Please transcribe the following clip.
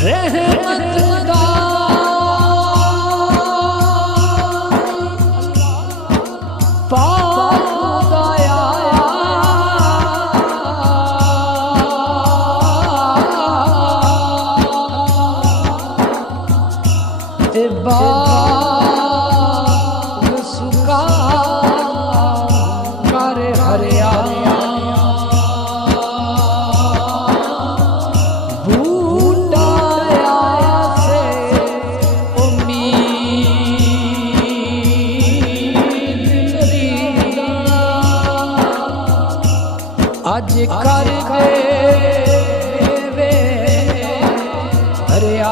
रहमत दा पाक खुदाया ए बाग सुका कर हरिया अज कर दे वे हरिया।